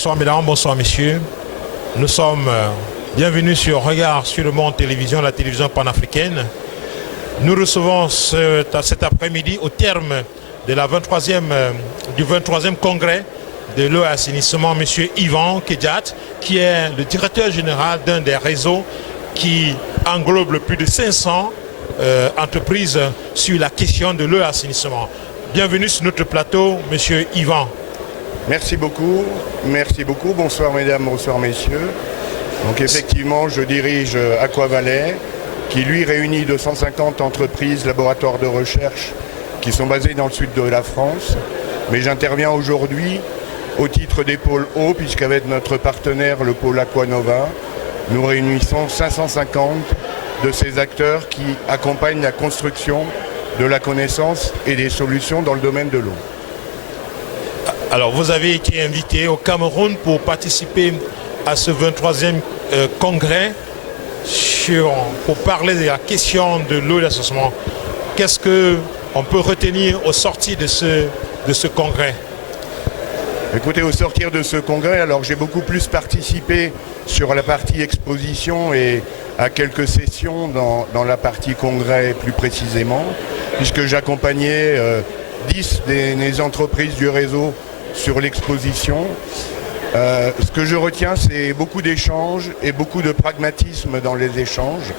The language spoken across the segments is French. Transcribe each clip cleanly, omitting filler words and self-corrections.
Bonsoir mesdames, bonsoir messieurs. Nous sommes bienvenus sur Regard sur le monde télévision, la télévision panafricaine. Nous recevons cet après-midi au terme de du 23e congrès de l'eau et assainissement, M. Yvan Kedjat, qui est le directeur général d'un des réseaux qui englobe plus de 500 entreprises sur la question de l'eau et assainissement. Bienvenue sur notre plateau, M. Yvan. Merci beaucoup, bonsoir mesdames, bonsoir messieurs. Donc effectivement, je dirige Aquavalet, qui lui réunit 250 entreprises, laboratoires de recherche qui sont basés dans le sud de la France. Mais j'interviens aujourd'hui au titre des pôles eau, puisqu'avec notre partenaire, le pôle Aquanova, nous réunissons 550 de ces acteurs qui accompagnent la construction de la connaissance et des solutions dans le domaine de l'eau. Alors, vous avez été invité au Cameroun pour participer à ce 23e congrès pour parler de la question de l'eau et de l'assainissement. Qu'est-ce qu'on peut retenir au sortir de ce congrès? Écoutez, au sortir de ce congrès, alors j'ai beaucoup plus participé sur la partie exposition et à quelques sessions dans la partie congrès plus précisément, puisque j'accompagnais 10 des entreprises du réseau sur l'exposition. Ce que je retiens, c'est beaucoup d'échanges et beaucoup de pragmatisme dans les échanges.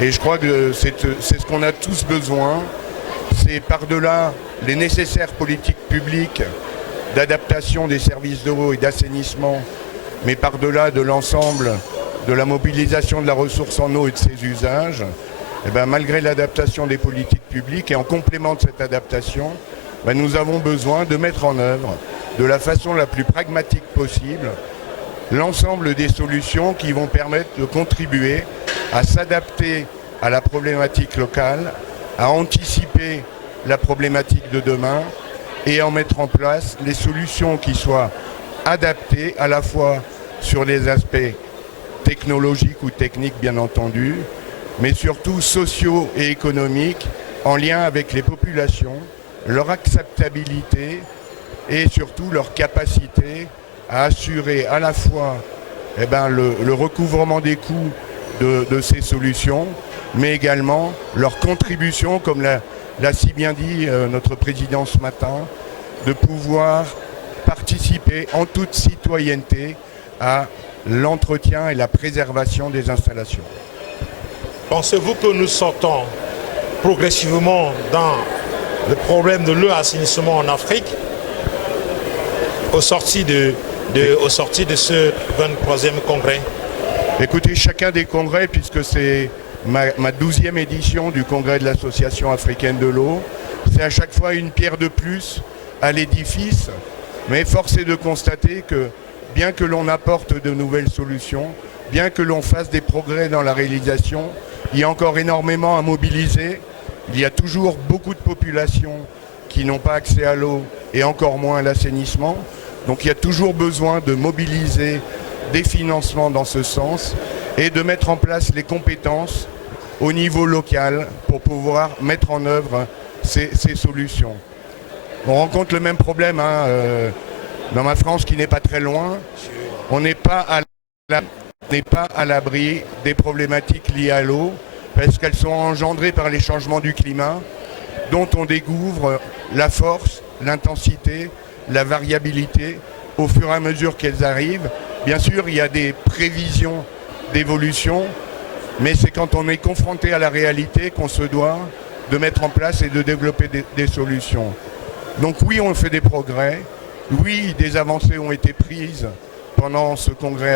Et je crois que c'est ce qu'on a tous besoin. C'est par-delà les nécessaires politiques publiques d'adaptation des services d'eau et d'assainissement, mais par-delà de l'ensemble de la mobilisation de la ressource en eau et de ses usages, malgré l'adaptation des politiques publiques et en complément de cette adaptation, nous avons besoin de mettre en œuvre de la façon la plus pragmatique possible l'ensemble des solutions qui vont permettre de contribuer à s'adapter à la problématique locale, à anticiper la problématique de demain et en mettre en place les solutions qui soient adaptées à la fois sur les aspects technologiques ou techniques bien entendu, mais surtout sociaux et économiques en lien avec les populations, leur acceptabilité et surtout leur capacité à assurer à la fois le recouvrement des coûts de ces solutions, mais également leur contribution, comme l'a si bien dit notre président ce matin, de pouvoir participer en toute citoyenneté à l'entretien et la préservation des installations. Pensez-vous que nous sortons progressivement dans le problème de l'eau et l'assainissement en Afrique au sorti de ce 23e congrès? Écoutez, chacun des congrès, puisque c'est ma 12e édition du congrès de l'Association africaine de l'eau, c'est à chaque fois une pierre de plus à l'édifice, mais force est de constater que bien que l'on apporte de nouvelles solutions, bien que l'on fasse des progrès dans la réalisation, il y a encore énormément à mobiliser. Il y a toujours beaucoup de populations qui n'ont pas accès à l'eau et encore moins à l'assainissement. Donc il y a toujours besoin de mobiliser des financements dans ce sens et de mettre en place les compétences au niveau local pour pouvoir mettre en œuvre ces solutions. On rencontre le même problème dans ma France qui n'est pas très loin. On n'est pas à l'abri des problématiques liées à l'eau parce qu'elles sont engendrées par les changements du climat dont on découvre la force, l'intensité, la variabilité au fur et à mesure qu'elles arrivent. Bien sûr, il y a des prévisions d'évolution, mais c'est quand on est confronté à la réalité qu'on se doit de mettre en place et de développer des solutions. Donc oui, on fait des progrès. Oui, des avancées ont été prises pendant ce congrès